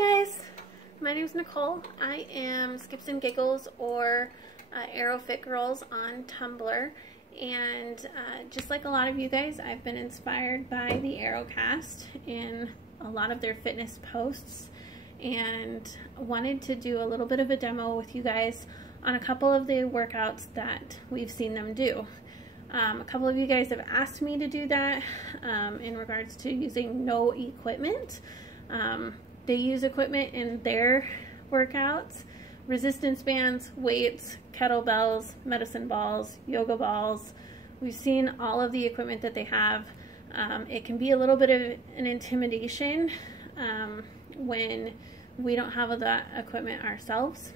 Hi guys, my name is Nicole. I am Skips and Giggles, or Aero Fit Girls on Tumblr, and just like a lot of you guys, I've been inspired by the Aerocast in a lot of their fitness posts, and wanted to do a little bit of a demo with you guys on a couple of the workouts that we've seen them do. A couple of you guys have asked me to do that in regards to using no equipment. They use equipment in their workouts: resistance bands, weights, kettlebells, medicine balls, yoga balls. We've seen all of the equipment that they have. It can be a little bit of an intimidation when we don't have that equipment ourselves,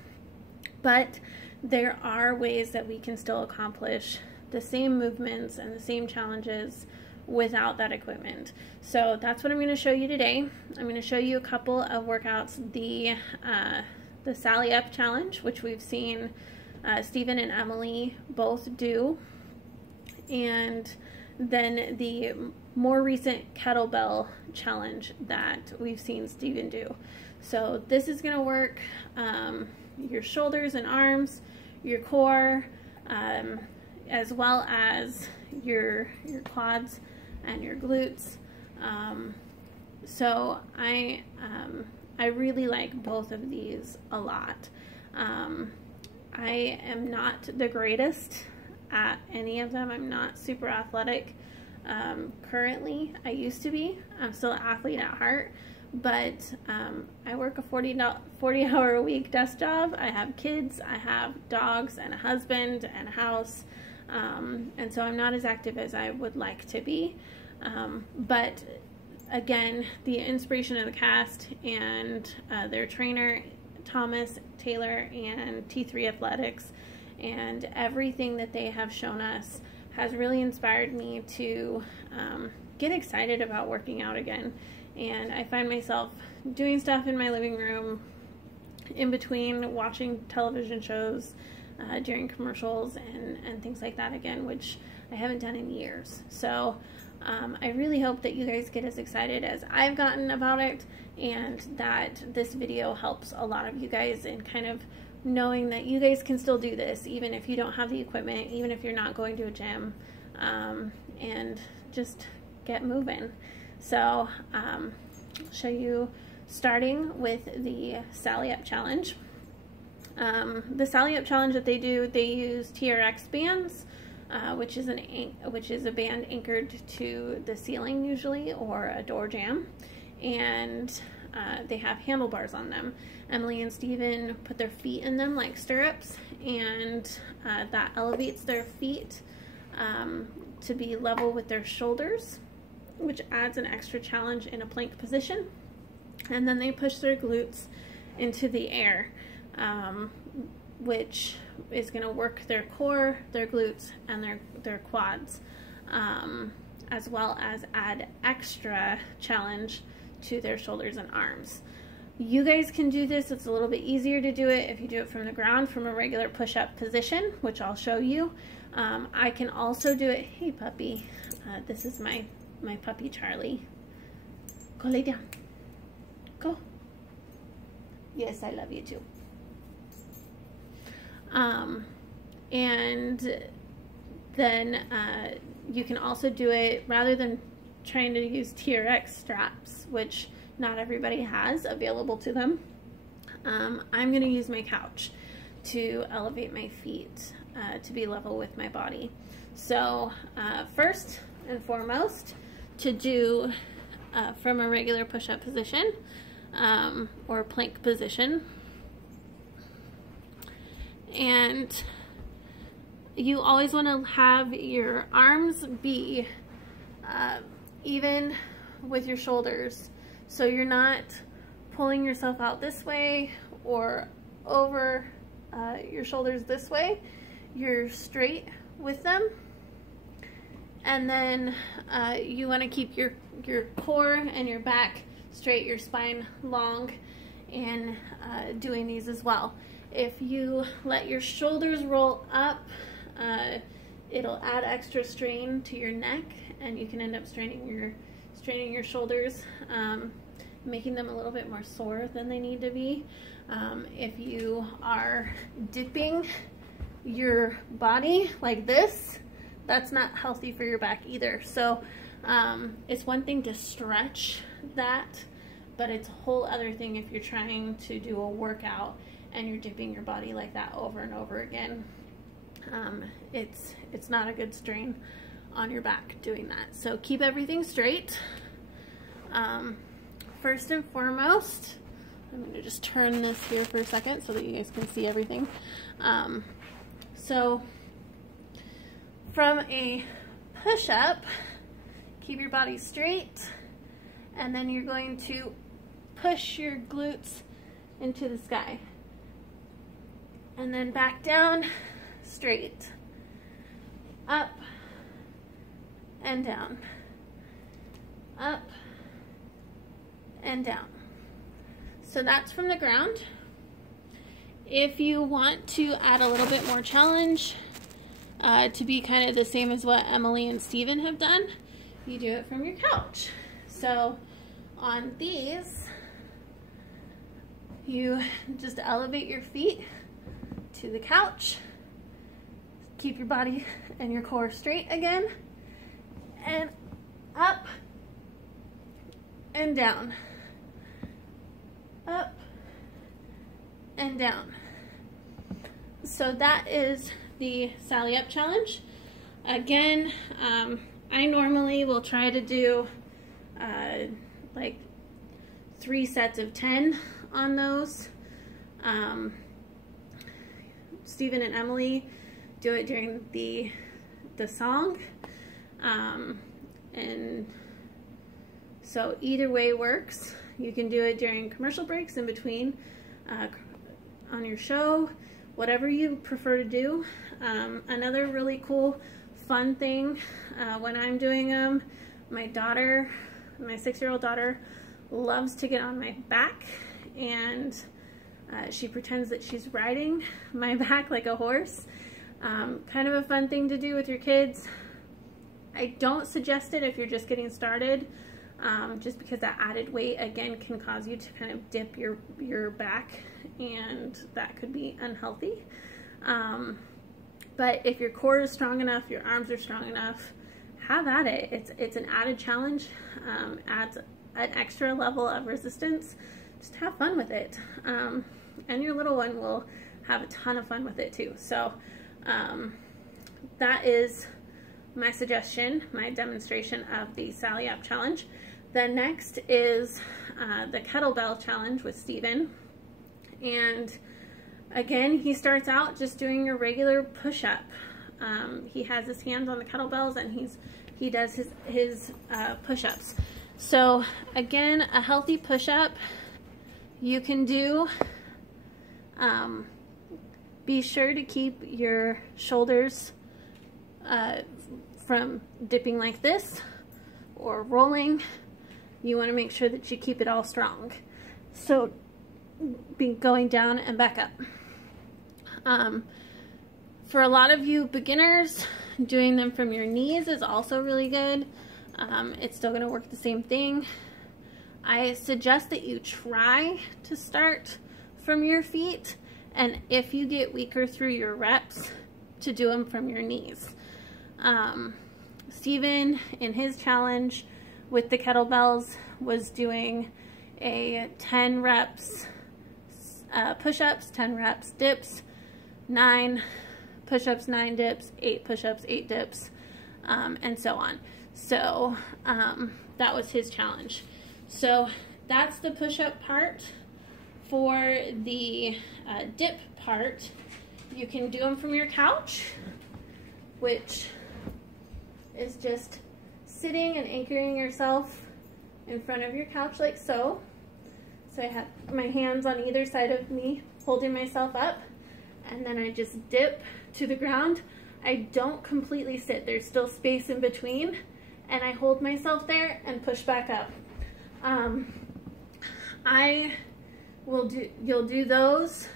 but there are ways that we can still accomplish the same movements and the same challenges without that equipment. So that's what I'm going to show you today. I'm going to show you a couple of workouts. The Sally Up challenge, which we've seen Stephen and Emily both do, and then the more recent kettlebell challenge that we've seen Stephen do. So this is going to work your shoulders and arms, your core, as well as your quads and your glutes. So I really like both of these a lot. I am not the greatest at any of them. I'm not super athletic currently. I used to be. I'm still an athlete at heart, but I work a 40-hour a week desk job. I have kids, I have dogs and a husband and a house, and so I'm not as active as I would like to be. But again, the inspiration of the cast and their trainer Thomas, Taylor, and T3Athletics, and everything that they have shown us has really inspired me to get excited about working out again. And I find myself doing stuff in my living room in between watching television shows during commercials and things like that again, which I haven't done in years. So I really hope that you guys get as excited as I've gotten about it, and that this video helps a lot of you guys in kind of knowing that you guys can still do this even if you don't have the equipment, even if you're not going to a gym, and just get moving. So I'll show you starting with the Sally Up challenge. The Sally Up challenge that they do, they use TRX bands, which is a band anchored to the ceiling usually, or a door jamb, and they have handlebars on them. Emily and Stephen put their feet in them like stirrups, and that elevates their feet to be level with their shoulders, which adds an extra challenge in a plank position. And then they push their glutes into the air, which is going to work their core, their glutes, and their quads, as well as add extra challenge to their shoulders and arms. You guys can do this. It's a little bit easier to do it if you do it from the ground, from a regular push-up position, which I'll show you. I can also do it. Hey puppy, this is my puppy Charlie. Go lay down. Go. Yes, I love you too. And then you can also do it, rather than trying to use TRX straps, which not everybody has available to them. I'm going to use my couch to elevate my feet to be level with my body. So first and foremost, to do from a regular push-up position or plank position, and you always want to have your arms be even with your shoulders, so you're not pulling yourself out this way or over your shoulders this way. You're straight with them, and then you want to keep your core and your back straight, your spine long, in doing these as well. If you let your shoulders roll up, it'll add extra strain to your neck, and you can end up straining your shoulders. making them a little bit more sore than they need to be. If you are dipping your body like this, that's not healthy for your back either. So it's one thing to stretch that, but it's a whole other thing if you're trying to do a workout and you're dipping your body like that over and over again. It's not a good strain on your back doing that. So keep everything straight. First and foremost, I'm going to just turn this here for a second so that you guys can see everything. So from a push-up, keep your body straight, and then you're going to push your glutes into the sky. And then back down, straight, up and down, up and down. So that's from the ground. If you want to add a little bit more challenge to be kind of the same as what Emily and Steven have done, you do it from your couch. So on these, you just elevate your feet to the couch, keep your body and your core straight again, and up and down, up and down. So that is the Sally Up challenge. Again, I normally will try to do like 3 sets of 10 on those. Steven and Emily do it during the song, and so either way works. You can do it during commercial breaks, in between, on your show, whatever you prefer to do. Another really cool, fun thing when I'm doing them, my daughter, my 6-year-old daughter, loves to get on my back, and she pretends that she's riding my back like a horse. Kind of a fun thing to do with your kids. I don't suggest it if you're just getting started, just because that added weight again can cause you to kind of dip your back, and that could be unhealthy. But if your core is strong enough, your arms are strong enough, have at it. It's an added challenge, adds an extra level of resistance. Just have fun with it, and your little one will have a ton of fun with it too. So that is my suggestion, my demonstration of the Sally Up challenge. The next is the kettlebell challenge with Steven. And again, he starts out just doing a regular push-up. He has his hands on the kettlebells, and he does his push-ups. So again, a healthy push-up you can do. Be sure to keep your shoulders from dipping like this or rolling. You want to make sure that you keep it all strong. So be going down and back up. For a lot of you beginners, doing them from your knees is also really good. It's still going to work the same thing. I suggest that you try to start from your feet, and if you get weaker through your reps, to do them from your knees. Steven, in his challenge with the kettlebells, was doing a 10 reps push-ups, 10 reps dips, 9 push-ups, 9 dips, 8 push-ups, 8 dips, and so on. So that was his challenge. So that's the push-up part. For the dip part, you can do them from your couch, which is just sitting and anchoring yourself in front of your couch like so. So I have my hands on either side of me holding myself up, and then I just dip to the ground. I don't completely sit, there's still space in between, and I hold myself there and push back up. You'll do those.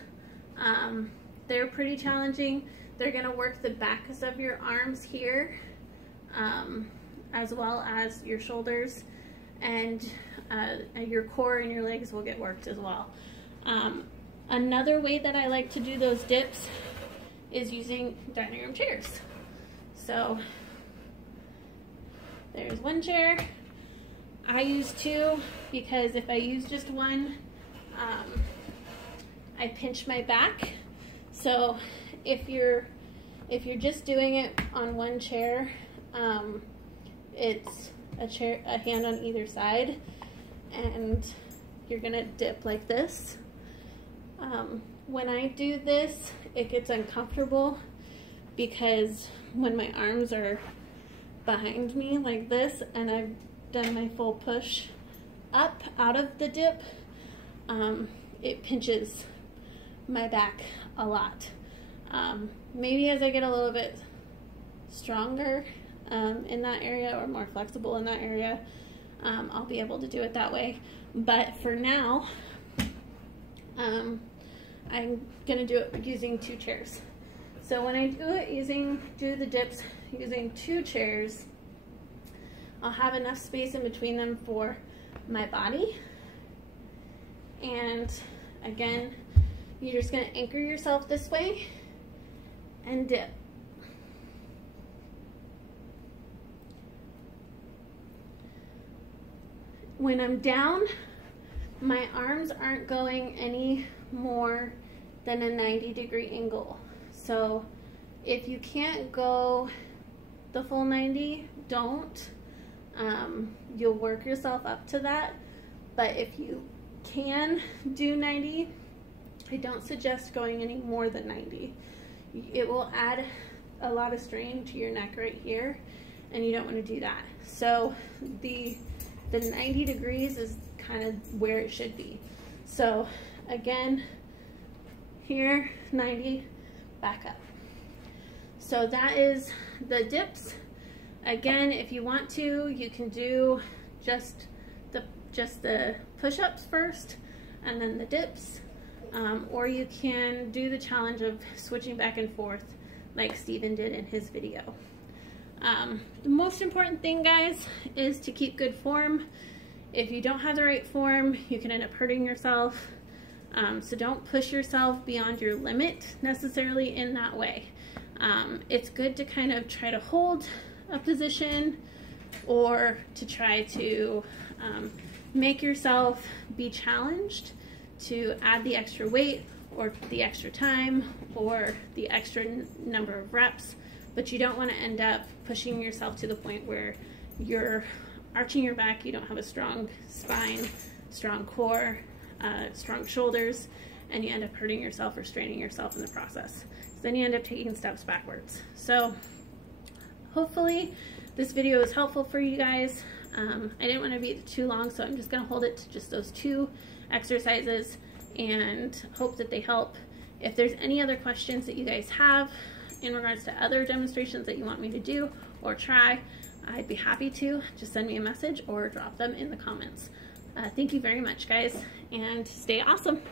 They're pretty challenging. They're gonna work the backs of your arms here, as well as your shoulders. And your core and your legs will get worked as well. Another way that I like to do those dips is using dining room chairs. So there's one chair. I use two because if I use just one, I pinch my back. So if you're just doing it on one chair, it's a hand on either side, and you're gonna dip like this. When I do this, it gets uncomfortable because when my arms are behind me like this and I've done my full push up out of the dip, it pinches my back a lot. Maybe as I get a little bit stronger in that area or more flexible in that area, I'll be able to do it that way. But for now, I'm gonna do it using two chairs. So when I do the dips using two chairs, I'll have enough space in between them for my body. And again, you're just gonna anchor yourself this way and dip. When I'm down, my arms aren't going any more than a 90-degree angle. So if you can't go the full 90, don't. You'll work yourself up to that. But if you can do 90, I don't suggest going any more than 90. It will add a lot of strain to your neck right here, and you don't want to do that. So the 90 degrees is kind of where it should be. So again, here, 90, back up. So that is the dips. Again, if you want to, you can do just the push-ups first and then the dips, or you can do the challenge of switching back and forth like Steven did in his video. The most important thing, guys, is to keep good form. If you don't have the right form, you can end up hurting yourself. So don't push yourself beyond your limit necessarily in that way. It's good to kind of try to hold a position or to try to make yourself be challenged to add the extra weight or the extra time or the extra number of reps, but you don't want to end up pushing yourself to the point where you're arching your back, you don't have a strong spine, strong core, strong shoulders, and you end up hurting yourself or straining yourself in the process. So then you end up taking steps backwards. So hopefully this video is helpful for you guys. I didn't want to be too long, so I'm just going to hold it to just those two exercises and hope that they help. If there's any other questions that you guys have in regards to other demonstrations that you want me to do or try, I'd be happy to. Just send me a message or drop them in the comments. Thank you very much, guys, and stay awesome.